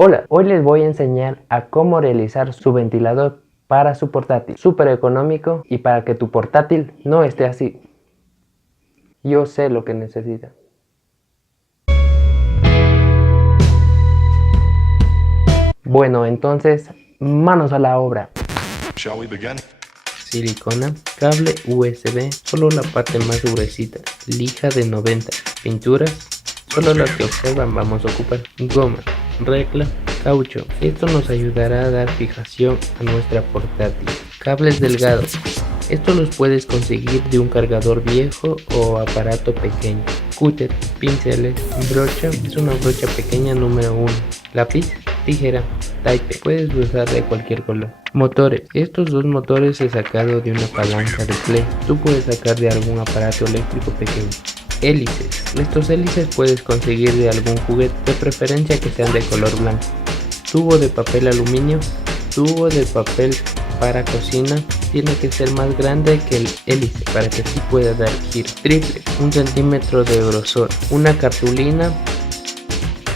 Hola, hoy les voy a enseñar a cómo realizar su ventilador para su portátil, súper económico y para que tu portátil no esté así. Yo sé lo que necesita. Bueno, entonces, manos a la obra. Silicona, cable USB, solo la parte más gruesita, lija de 90, pinturas, solo las que observan vamos a ocupar, goma, regla, caucho, esto nos ayudará a dar fijación a nuestra portátil, cables delgados, estos los puedes conseguir de un cargador viejo o aparato pequeño, cúter, pinceles, brocha, es una brocha pequeña número 1, lápiz, tijera, type, puedes usar de cualquier color. Motores, estos dos motores he sacado de una palanca de play, tú puedes sacar de algún aparato eléctrico pequeño. Hélices, estos hélices puedes conseguir de algún juguete, de preferencia que sean de color blanco. Tubo de papel aluminio, tubo de papel para cocina, tiene que ser más grande que el hélice para que así pueda dar giro. Triple, 1 centímetro de grosor, una cartulina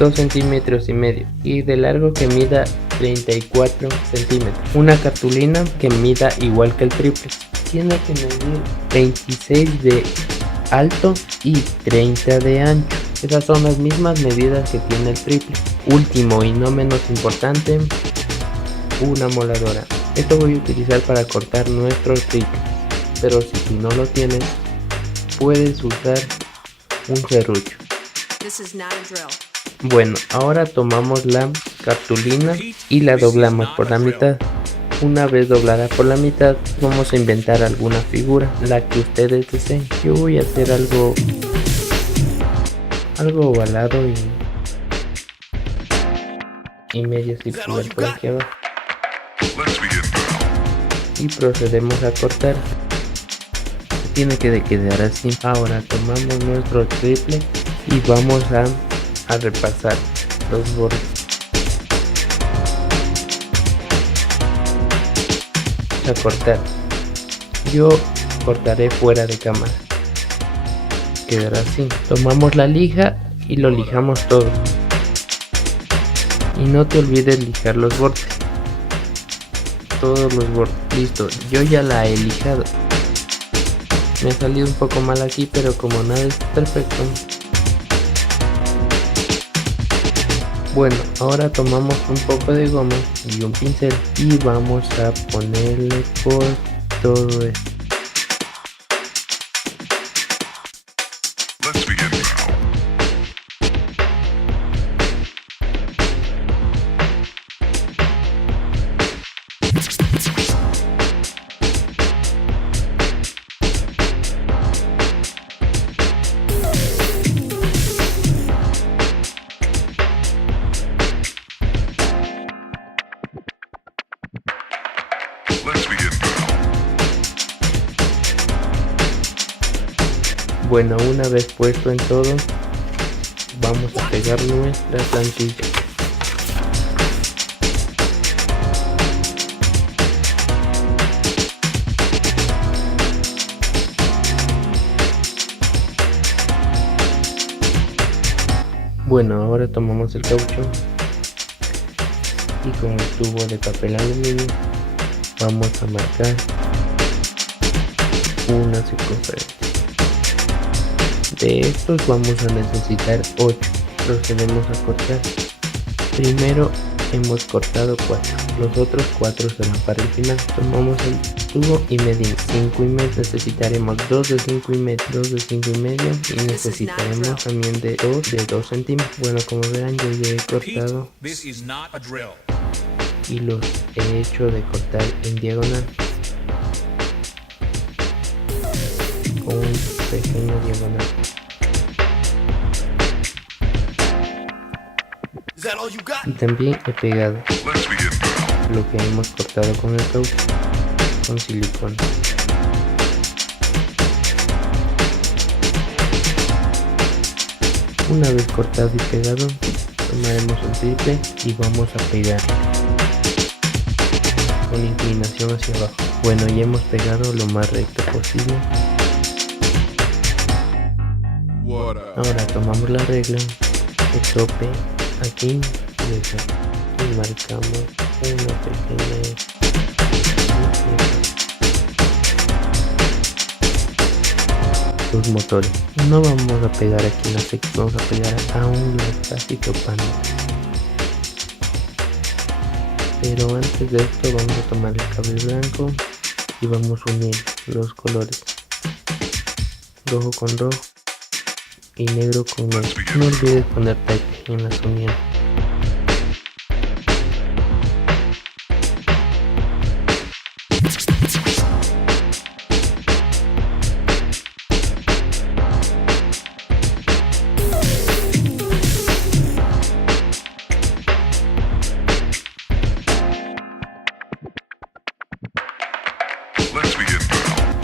2 centímetros y medio y de largo que mida 34 centímetros, una cartulina que mida igual que el triple, tiene que medir 26 de alto y 30 de ancho, esas son las mismas medidas que tiene el triple. Último y no menos importante, una moladora, esto voy a utilizar para cortar nuestro triple, pero si tú no lo tienes puedes usar un serrucho. Bueno, ahora tomamos la cartulina y la doblamos por la mitad. Una vez doblada por la mitad, vamos a inventar alguna figura, la que ustedes deseen. Yo voy a hacer algo ovalado y medio circular por aquí abajo. Y procedemos a cortar. Tiene que quedar así. Ahora tomamos nuestro triple y vamos a repasar los bordes. A cortar. Yo cortaré fuera de cámara. Quedará así. Tomamos la lija y lo lijamos todo. Y no te olvides lijar los bordes. Todos los bordes. Listo. Yo ya la he lijado. Me ha salido un poco mal aquí, pero como nada es perfecto. Bueno, ahora tomamos un poco de goma y un pincel y vamos a ponerle por todo esto. Bueno, una vez puesto en todo, vamos a pegar nuestra plantilla. Bueno, ahora tomamos el caucho y con el tubo de papel aluminio vamos a marcar una circunferencia. De estos vamos a necesitar 8. Procedemos a cortar. Primero hemos cortado 4, los otros 4 se van para el final. Tomamos el tubo y medimos 5 y medio. Necesitaremos 2 de 5 y medio, 2 de 5 y medio y necesitaremos también de 2 centímetros. Bueno, como verán, yo ya he cortado y los he hecho de cortar en diagonal con un pequeño diagonal. Y también he pegado lo que hemos cortado con el caucho con silicona. Una vez cortado y pegado, tomaremos el triple y vamos a pegar con inclinación hacia abajo. Bueno, ya hemos pegado lo más recto posible. Ahora tomamos la regla, el tope aquí y el tope. marcamos una pequeña los motores. No vamos a pegar aquí en la sección, vamos a pegar a un casi topando. Pero antes de esto vamos a tomar el cable blanco y vamos a unir los colores rojo con rojo y negro con negro. No olvides poner tape en las uniones.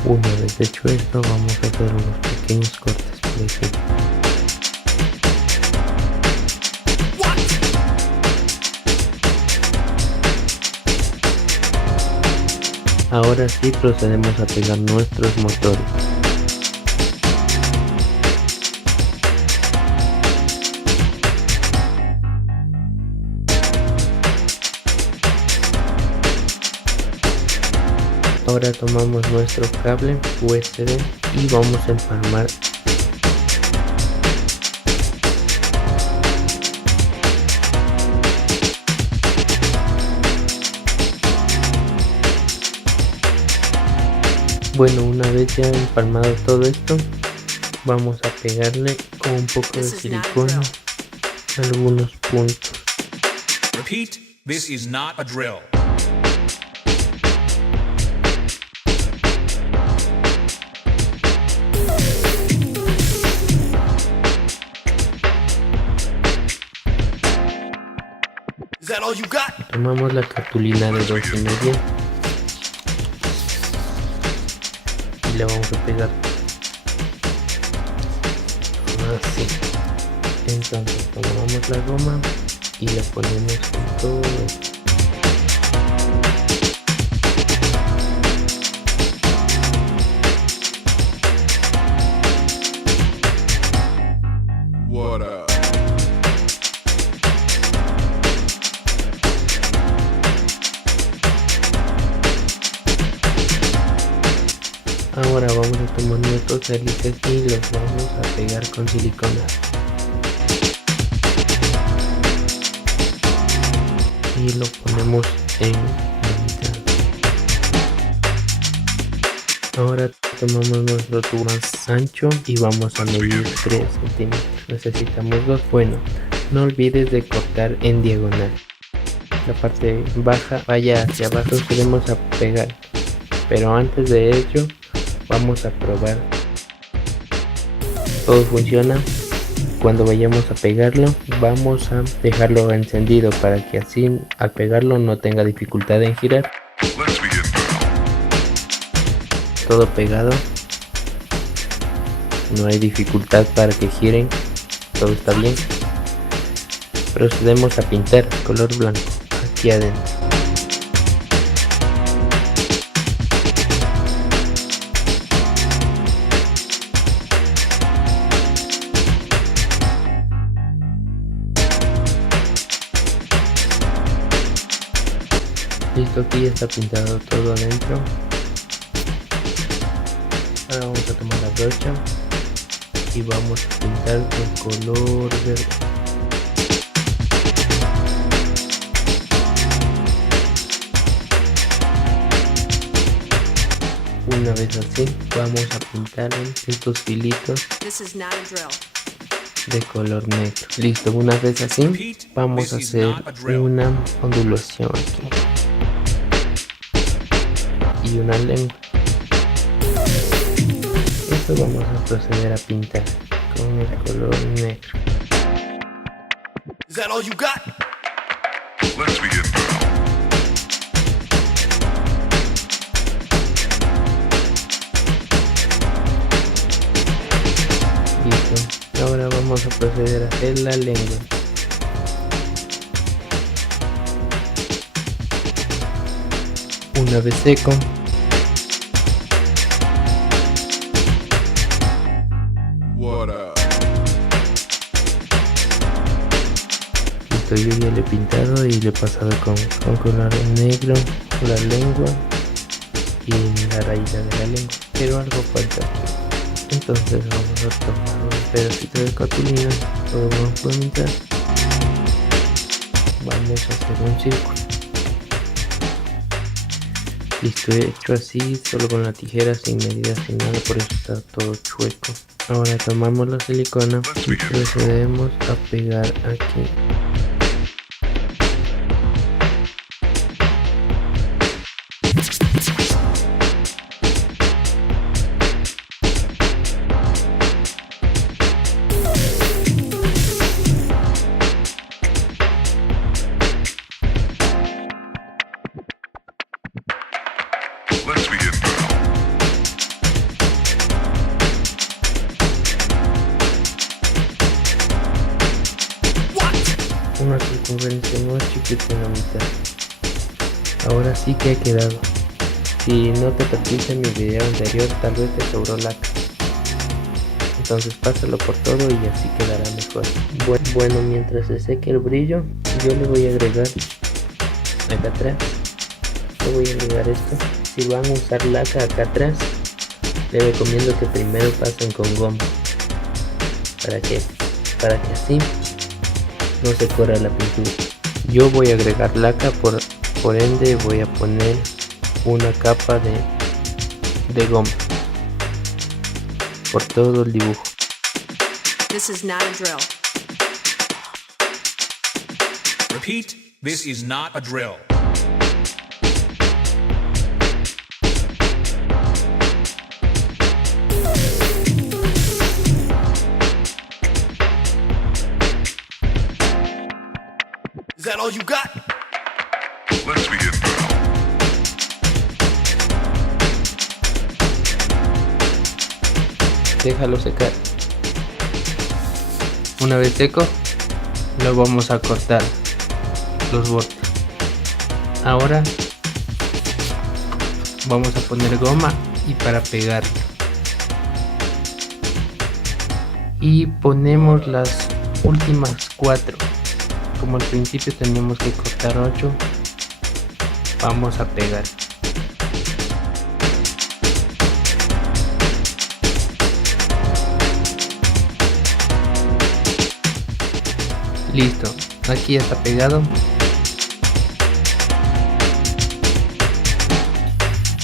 Una vez hecho esto, vamos a hacer unos pequeños cortes por ejemplo. Ahora sí procedemos a pegar nuestros motores. Ahora tomamos nuestro cable USB y vamos a empalmar. Bueno, una vez ya empalmado todo esto, vamos a pegarle con un poco de silicona algunos puntos. Repeat, this is not a drill. Is that all you got? Tomamos la cartulina de 2,5 y la vamos a pegar así. Entonces tomamos la goma y la ponemos con todo. What up? Ahora vamos a tomar nuestros hélices y los vamos a pegar con silicona. Y lo ponemos en la mitad. Ahora tomamos nuestro tubo más ancho y vamos a medir 3 centímetros. Necesitamos 2. Bueno, no olvides de cortar en diagonal. La parte baja vaya hacia abajo, queremos a pegar. Pero antes de ello, vamos a probar. Todo funciona. Cuando vayamos a pegarlo, vamos a dejarlo encendido para que así al pegarlo no tenga dificultad en girar. Todo pegado. No hay dificultad para que giren. Todo está bien. Procedemos a pintar color blanco aquí adentro. Listo, aquí ya está pintado todo adentro. Ahora vamos a tomar la brocha y vamos a pintar el color verde. Una vez así, vamos a pintar estos filitos de color negro. Listo, una vez así, vamos a hacer una ondulación aquí y una lengua. Esto vamos a proceder a pintar con el color negro. Is that all you got? Let's begin. Listo. Ahora vamos a proceder a hacer la lengua. Una vez seco, What up? Listo, yo ya le he pintado y le he pasado con color negro la lengua y la raíz de la lengua, pero algo falta aquí. Entonces vamos a tomar un pedacito de cartulina, lo vamos a pintar. Vamos a hacer un círculo. Listo, he hecho así, solo con la tijera, sin medidas, sin nada, por eso está todo chueco. Ahora tomamos la silicona y procedemos a pegar aquí. Let's begin now. Una circunferencia más chiquita en la mitad. Ahora sí que ha quedado. Si no te perdiste en mi video anterior, tal vez te sobró laca. Entonces pásalo por todo y así quedará mejor. Bueno, mientras se seque el brillo, yo le voy a agregar acá atrás. Le voy a agregar esto. Si van a usar laca acá atrás, les recomiendo que primero pasen con goma. ¿Para qué? Para que así no se corra la pintura. Yo voy a agregar laca, por ende voy a poner una capa de goma por todo el dibujo. This is not a drill. Repeat, this is not a drill. Is that all you got? Let's begin now. Déjalo secar. Una vez seco, lo vamos a cortar los bordes. Ahora vamos a poner goma y para pegar. Y ponemos las últimas 4. Como al principio teníamos que cortar 8, vamos a pegar. Listo, aquí ya está pegado.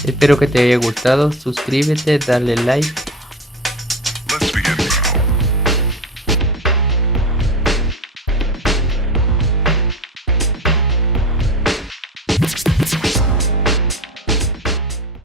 Espero que te haya gustado, suscríbete, dale like